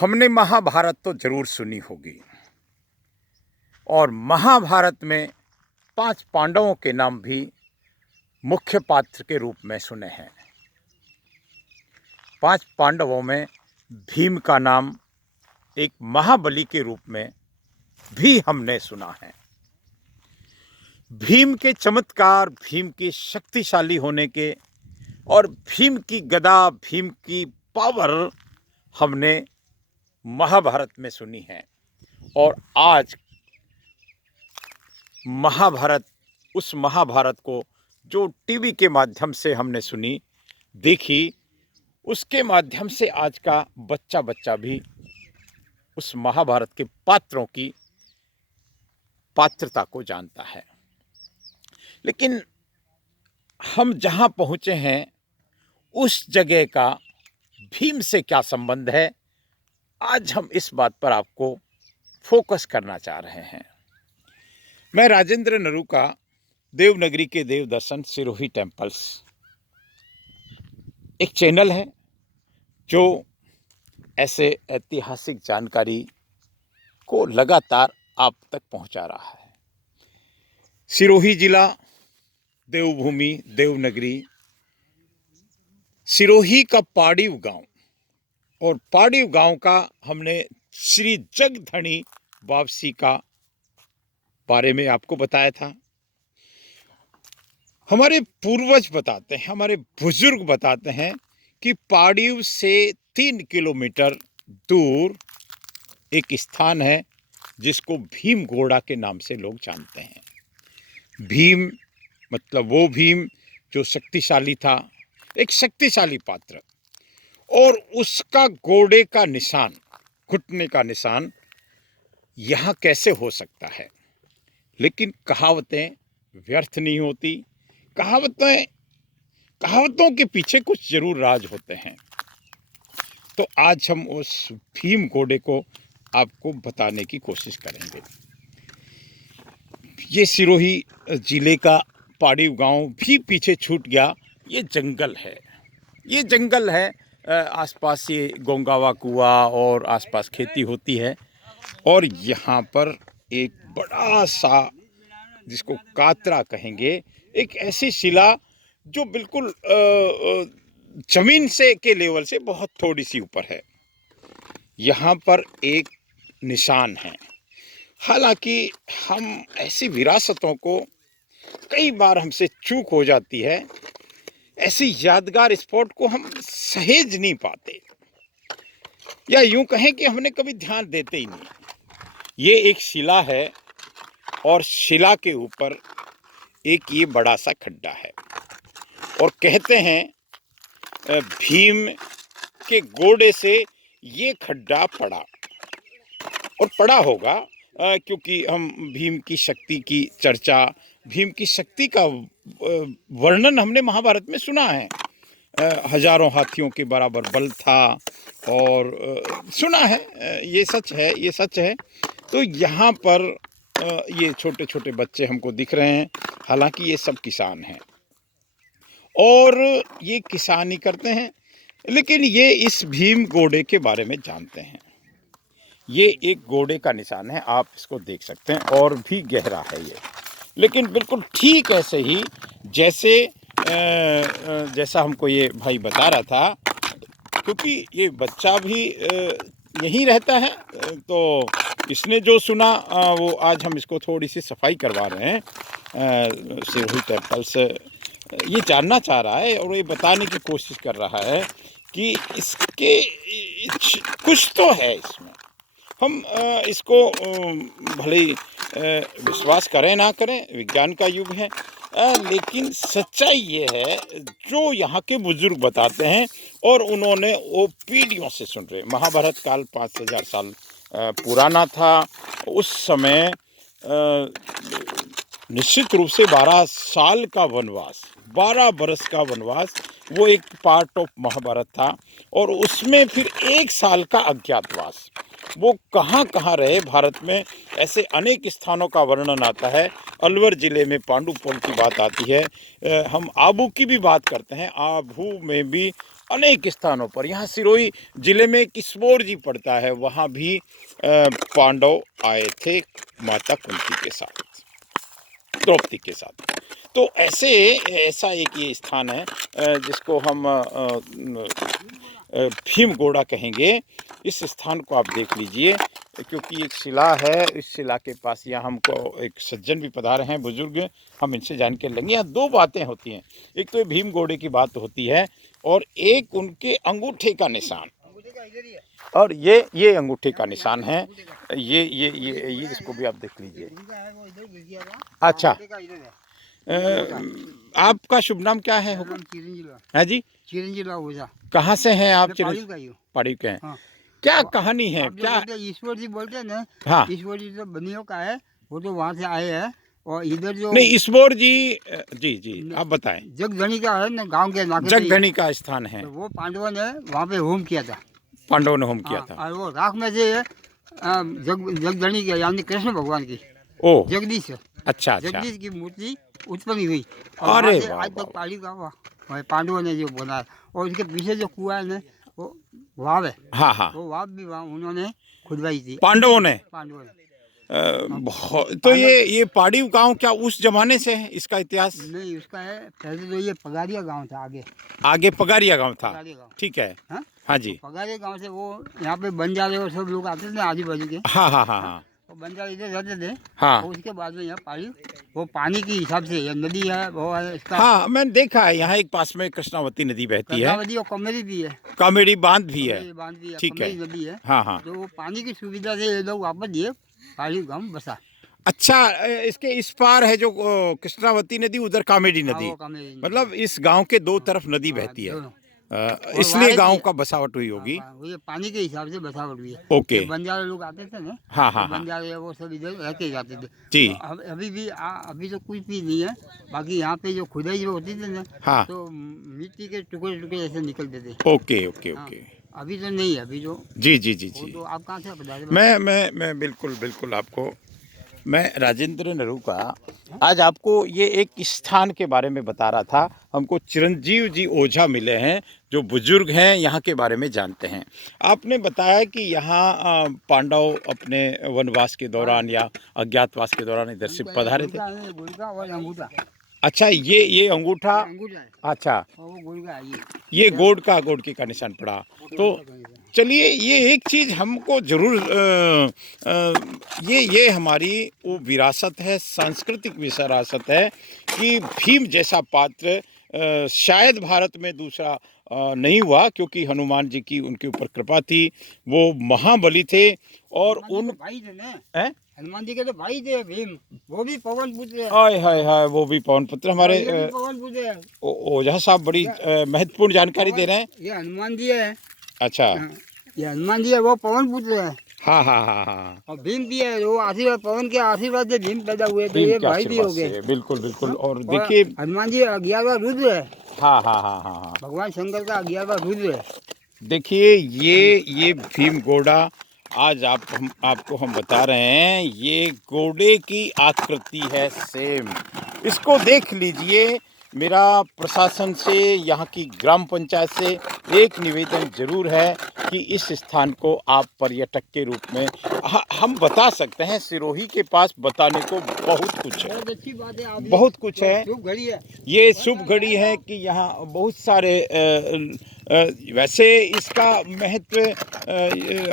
हमने महाभारत तो जरूर सुनी होगी और महाभारत में 5 पांडवों के नाम भी मुख्य पात्र के रूप में सुने हैं। 5 पांडवों में भीम का नाम एक महाबली के रूप में भी हमने सुना है। भीम के चमत्कार, भीम के शक्तिशाली होने के और भीम की गदा, भीम की पावर हमने महाभारत में सुनी है। और आज महाभारत, उस महाभारत को जो टीवी के माध्यम से हमने सुनी, देखी, उसके माध्यम से आज का बच्चा भी उस महाभारत के पात्रों की पात्रता को जानता है। लेकिन हम जहां पहुंचे हैं उस जगह का भीम से क्या संबंध है, आज हम इस बात पर आपको फोकस करना चाह रहे हैं। मैं राजेंद्र नरूका, देवनगरी के देव दर्शन सिरोही टेम्पल्स एक चैनल है जो ऐसे ऐतिहासिक जानकारी को लगातार आप तक पहुंचा रहा है। सिरोही जिला, देवभूमि, देवनगरी, सिरोही का पाड़ीव गांव, और पाड़ीव गांव का हमने श्री जगधनी वापसी का बारे में आपको बताया था। हमारे पूर्वज बताते हैं, हमारे बुजुर्ग बताते हैं कि पाड़ीव से 3 किलोमीटर दूर एक स्थान है जिसको भीम घोड़ा के नाम से लोग जानते हैं। भीम मतलब वो भीम जो शक्तिशाली था, एक शक्तिशाली पात्र, और उसका घोड़े का निशान, घुटने का निशान यहाँ कैसे हो सकता है। लेकिन कहावतें व्यर्थ नहीं होती। कहावतों के पीछे कुछ जरूर राज होते हैं। तो आज हम उस भीम घोड़े को आपको बताने की कोशिश करेंगे। ये सिरोही जिले का पाड़ीव गांव भी पीछे छूट गया। ये जंगल है, आसपास ये गोंगावा कुआं और आसपास खेती होती है। और यहाँ पर एक बड़ा सा, जिसको कातरा कहेंगे, एक ऐसी शिला जो बिल्कुल जमीन से के लेवल से बहुत थोड़ी सी ऊपर है। यहाँ पर एक निशान है। हालांकि हम ऐसी विरासतों को, कई बार हमसे चूक हो जाती है, ऐसी यादगार स्पॉट को हम सहेज नहीं पाते, या यूं कहें कि हमने कभी ध्यान देते ही नहीं। ये एक शिला है और शिला के ऊपर एक ये बड़ा सा खड्डा है, और कहते हैं भीम के घोड़े से ये खड्डा पड़ा, और पड़ा होगा क्योंकि हम भीम की शक्ति की चर्चा, भीम की शक्ति का वर्णन हमने महाभारत में सुना है। हजारों हाथियों के बराबर बल था, और सुना है, ये सच है। तो यहाँ पर ये छोटे छोटे बच्चे हमको दिख रहे हैं। हालांकि ये सब किसान हैं और ये किसानी करते हैं, लेकिन ये इस भीम घोड़े के बारे में जानते हैं। ये एक घोड़े का निशान है, आप इसको देख सकते हैं, और भी गहरा है ये। लेकिन बिल्कुल ठीक ऐसे ही जैसा हमको ये भाई बता रहा था, क्योंकि ये बच्चा भी यहीं रहता है, तो इसने जो सुना वो आज हम इसको थोड़ी सी सफाई करवा रहे हैं। सिरोही टेम्पल्स ये जानना चाह रहा है और ये बताने की कोशिश कर रहा है कि इसके कुछ तो है इसमें। हम इसको भले ही विश्वास करें ना करें, विज्ञान का युग है, लेकिन सच्चाई ये है जो यहाँ के बुजुर्ग बताते हैं, और उन्होंने वो पीढ़ियों से सुन रहे। महाभारत काल 5000 साल पुराना था। उस समय निश्चित रूप से 12 साल का वनवास, 12 बरस का वनवास, वो एक पार्ट ऑफ महाभारत था। और उसमें फिर 1 साल का अज्ञातवास। वो कहाँ रहे भारत में, ऐसे अनेक स्थानों का वर्णन आता है। अलवर जिले में पांडुपोल की बात आती है। हम आबू की भी बात करते हैं। आबू में भी अनेक स्थानों पर। यहाँ सिरोही जिले में किस्मोर जी पड़ता है, वहाँ भी पांडव आए थे माता कुंती के साथ, द्रौपदी के साथ। तो ऐसा एक ये स्थान है जिसको हम भीमगोड़ा कहेंगे। इस स्थान को आप देख लीजिए, क्योंकि एक शिला है, इस शिला के पास यहाँ हमको एक सज्जन भी पधारे हैं, बुजुर्ग, हम इनसे जान के लेंगे। यहाँ दो बातें होती हैं, एक तो भीमगोड़े की बात होती है और एक उनके अंगूठे का निशान। और ये अंगूठे का निशान है, ये इसको भी आप देख लीजिए। अच्छा, आपका शुभ नाम क्या है? है जी, चिरंजीव ओझा। कहाँ से हैं आप? पहाड़ी के हैं। हाँ। क्या कहानी है? क्या ईश्वर जी बोलते हैं ना? हाँ, ईश्वर जी तो बनियों का है, वो तो वहाँ से आए हैं। और इधर जो नहीं, ईश्वर जी आप बताएं। जगधनी का है ना, गांव के नाके जगधनी का स्थान है, तो वो पांडवों ने वहाँ पे होम किया था। पांडवों ने होम किया था। और वो राख में से जगधनी के यानी कृष्ण भगवान की, ओ जगदीश, अच्छा, जगदीश की मूर्ति उत्पन्न हुई। अरे आज तक पहाड़ी का पांडवों ने जो बनाया। और उसके पीछे जो कुआं है ना, वो वाव है। हाँ, वो वाव भी वहाँ उन्होंने खुदवाई थी, पांडवों ने। बहुत। तो ये पाड़ी गांव क्या उस जमाने से है, इसका इतिहास? नहीं, उसका है पहले तो ये पगारिया गांव था, आगे पगारिया गांव था। पगारिया गांव। ठीक है, हाँ? हाँ जी। तो पगारिया गांव से वो यहाँ पे बंजारे और सब लोग आते थे आजू बाजू के। हाँ, वो बंजारे इधर रहते थे। हाँ, और उसके बाद में यहाँ पाड़ी, वो पानी के हिसाब से ये नदी है, वो है इसका। हाँ, मैंने देखा है यहाँ एक पास में कृष्णावती नदी बहती है, नदी और कमेरी भी है, कामेडी बांध भी है। कमेरी बांध भी है, ठीक है, कमेरी नदी है। हाँ। तो वो पानी की सुविधा से ये लोग वापस ये पहाड़ी गांव बसा। अच्छा, इसके इस पार है जो कृष्णावती नदी, उधर कामेडी हाँ, नदी, वो कमेरी नदी। मतलब इस गांव के दो तरफ नदी बहती है, दोनों। इसलिए गांव का बसावट हुई होगी। वो ये पानी के हिसाब से बसावट हुई है। ओके। जो बंजारे लोग आते थे ना, हाँ, तो बंजारे वो सब इधर रह के जाते थे। जी। अभी भी अभी तो कुछ भी नहीं है। बाकी यहाँ पे जो खुदाई जो होती थी ना, हाँ, तो मिट्टी के टुकड़े टुकड़े ऐसे निकलते थे। ओके। अभी तो नहीं है, अभी जो जी। तो आप कहाँ से बता रहे? मैं बिल्कुल आपको, मैं राजेंद्र नरूका आज आपको ये एक स्थान के बारे में बता रहा था। हमको चिरंजीव जी ओझा मिले हैं, जो बुजुर्ग हैं, यहाँ के बारे में जानते हैं। आपने बताया कि यहाँ पांडव अपने वनवास के दौरान या अज्ञातवास के दौरान इधर से पधारे थे। अच्छा, ये अंगूठा, अच्छा, ये गोड़ का निशान पड़ा। तो चलिए, ये एक चीज़ हमको जरूर ये हमारी वो विरासत है, सांस्कृतिक विरासत है कि भीम जैसा पात्र शायद भारत में दूसरा नहीं हुआ, क्योंकि हनुमान जी की उनके ऊपर कृपा थी, वो महाबली थे। और उन भाई थे ना, हनुमान जी के तो भाई थे भीम, वो भी पवन पुत्र है। हाय, वो भी पवन पुत्र हमारे पवन पुत्र है। ओझा साहब बड़ी महत्वपूर्ण जानकारी दे रहे हैं। ये हनुमान जी है। अच्छा, ये हनुमान जी है, वो पवन पुत्र है। हाँ। और भीम भी है, वो आशीर्वाद, पवन के आशीर्वाद से भीम पैदा हुए, तो ये भाई भी हो गए। बिल्कुल। और देखिए, हनुमान जी 11वां रुद्र है। हाँ। भगवान शंकर का 11वां रुद्र है। देखिए, ये भीमगोड़ा आज आपको हम बता रहे हैं, ये घोड़े की आकृति है सेम। इसको देख लीजिए। मेरा प्रशासन से, यहाँ की ग्राम पंचायत से एक निवेदन जरूर है कि इस स्थान को आप पर्यटक के रूप में हम बता सकते हैं। सिरोही के पास बताने को बहुत कुछ है, बहुत अच्छी बात है, बहुत कुछ है। शुभ घड़ी है, ये शुभ घड़ी है कि यहाँ बहुत सारे वैसे इसका महत्व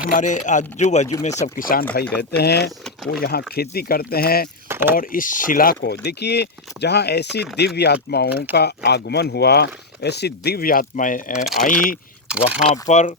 हमारे आजू बाजू में सब किसान भाई रहते हैं, वो यहाँ खेती करते हैं। और इस शिला को देखिए, जहाँ ऐसी दिव्य आत्माओं का आगमन हुआ, ऐसी दिव्य आत्माएं आई, वहाँ पर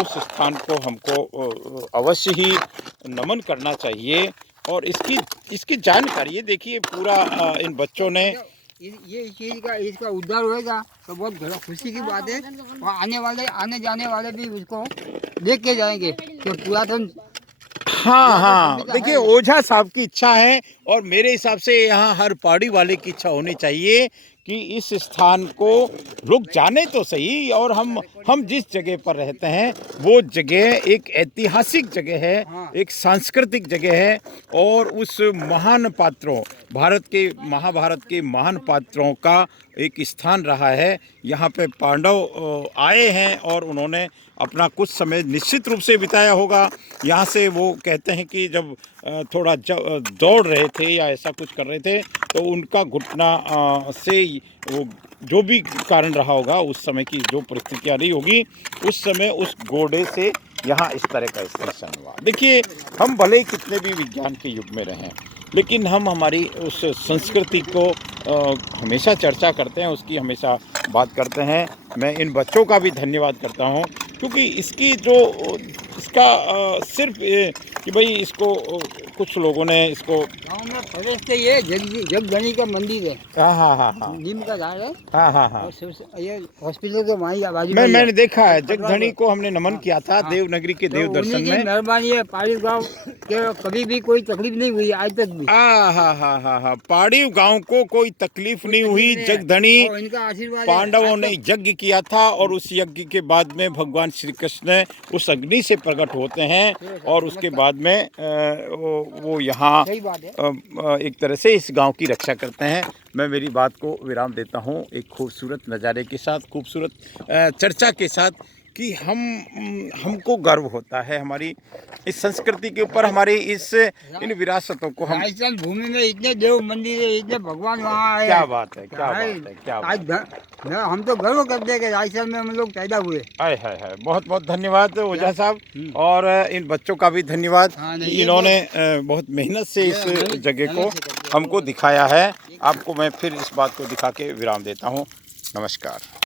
उस स्थान को हमको अवश्य ही नमन करना चाहिए। और इसकी जानकारी ये देखिए, पूरा इन बच्चों ने ये चीज का, इसका उद्धार होएगा तो बहुत खुशी की बात है। और आने जाने वाले भी उसको देख के जाएंगे कि पुरातन। हाँ, देखिए, ओझा साहब की इच्छा है और मेरे हिसाब से यहाँ हर पहाड़ी वाले की इच्छा होनी चाहिए कि इस स्थान को लोग जाने तो सही, और हम जिस जगह पर रहते हैं वो जगह एक ऐतिहासिक जगह है, एक सांस्कृतिक जगह है, और उस महान पात्रों, भारत के महाभारत के महान पात्रों का एक स्थान रहा है। यहाँ पे पांडव आए हैं और उन्होंने अपना कुछ समय निश्चित रूप से बिताया होगा। यहाँ से वो कहते हैं कि जब थोड़ा दौड़ रहे थे या ऐसा कुछ कर रहे थे तो उनका घुटना से वो जो भी कारण रहा होगा, उस समय की जो परिस्थितियाँ रही होगी, उस समय उस घोड़े से यहाँ इस तरह का स्टेशन हुआ। देखिए, हम भले ही कितने भी विज्ञान के युग में रहें, लेकिन हम हमारी उस संस्कृति को हमेशा चर्चा करते हैं, उसकी हमेशा बात करते हैं। मैं इन बच्चों का भी धन्यवाद करता हूँ, क्योंकि इसका सिर्फ कि भाई इसको कुछ लोगों ने इसको गाँव में प्रवेश से ये जगधनी का मंदिर है। हाँ, नीम का झाड़ है। हाँ। और ये हॉस्पिटल के वहीं बाजू में मैंने देखा है, जगधनी को हमने नमन किया था देवनगरी के देव तो दर्शन उन्हीं की में। मेहरबानी है, पाड़ीव गाँव के कभी भी कोई तकलीफ नहीं हुई आज तक भी। हाँ, पाड़ीव गांव को कोई तकलीफ नहीं हुई। जगधनी और इनका आशीर्वाद है। पांडवों ने यज्ञ किया था, और उस यज्ञ के बाद में भगवान श्री कृष्ण उस अग्नि से प्रकट होते हैं, और उसके बाद में वो यहाँ सही बात है। एक तरह से इस गांव की रक्षा करते हैं। मैं मेरी बात को विराम देता हूँ एक खूबसूरत नज़ारे के साथ, खूबसूरत चर्चा के साथ, कि हमको गर्व होता है हमारी इस संस्कृति के ऊपर, हमारी इन विरासतों को हम। राजस्थान भूमि में इतने देव मंदिर है, इतने भगवान वहाँ आए। क्या बात है, क्या बात है। हम तो गर्व करते हैं कि राजस्थान में हम लोग पैदा हुए। हाय, बहुत बहुत धन्यवाद ओझा साहब, और इन बच्चों का भी धन्यवाद कि इन्होंने बहुत मेहनत से इस जगह को हमको दिखाया है। आपको मैं फिर इस बात को दिखा के विराम देता हूँ। नमस्कार।